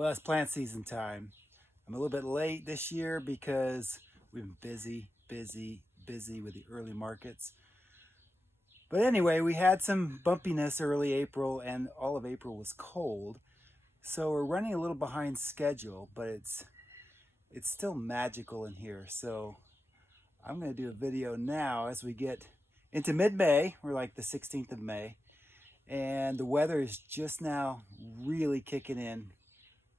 Well, it's plant season time. I'm a little bit late this year because we've been busy with the early markets. But anyway, we had some bumpiness early April and all of April was cold. So we're running a little behind schedule, but it's still magical in here. So I'm going to do a video now as we get into mid-May. We're like the 16th of May. And the weather is just now really kicking in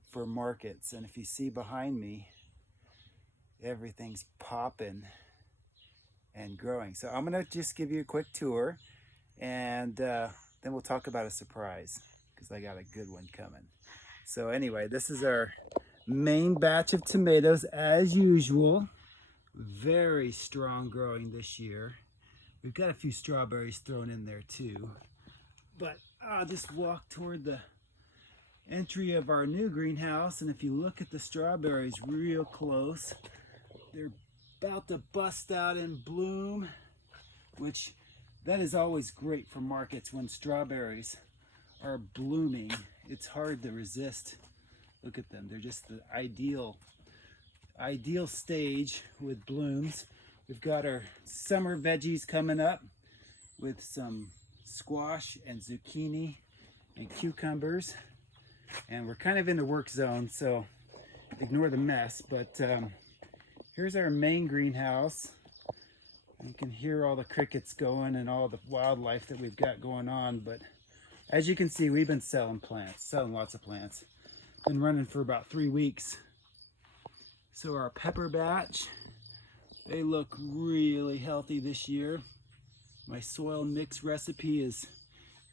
for markets. And if you see behind me, everything's popping and growing. So I'm gonna just give you a quick tour, and then we'll talk about a surprise because I got a good one coming. So anyway, this is our main batch of tomatoes as usual. Very strong growing this year. We've got a few strawberries thrown in there too, but I'll just walk toward the entry of our new greenhouse, and if you look at the strawberries real close, they're about to bust out in bloom, which that is always great for markets when strawberries are blooming. It's hard to resist. Look at them, they're just the ideal stage with blooms. We've got our summer veggies coming up with some squash and zucchini and cucumbers. And we're kind of in the work zone, so ignore the mess. But here's our main greenhouse. You can hear all the crickets going and all the wildlife that we've got going on. But as you can see, we've been selling lots of plants. Been running for about 3 weeks. So our pepper batch, they look really healthy this year. My soil mix recipe is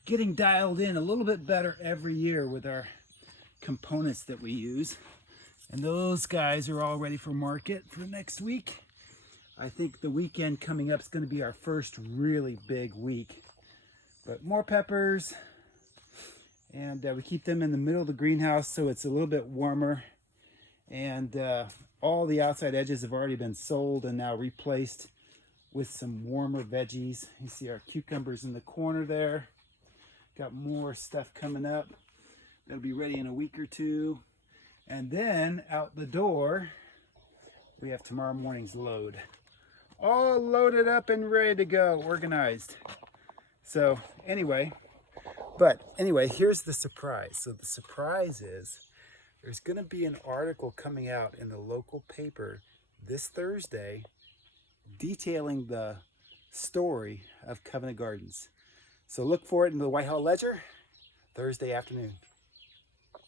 getting dialed in a little bit better every year with our components that we use, and those guys are all ready for market for next week. I think the weekend coming up is going to be our first really big week. But more peppers, and we keep them in the middle of the greenhouse so it's a little bit warmer, and all the outside edges have already been sold and now replaced with some warmer veggies. You see our cucumbers in the corner there. Got more stuff coming up. It'll be ready in a week or two. And then out the door, we have tomorrow morning's load. All loaded up and ready to go, organized. So anyway, here's the surprise. So the surprise is there's gonna be an article coming out in the local paper this Thursday detailing the story of Covenant Gardens. So look for it in the Whitehall Ledger Thursday afternoon.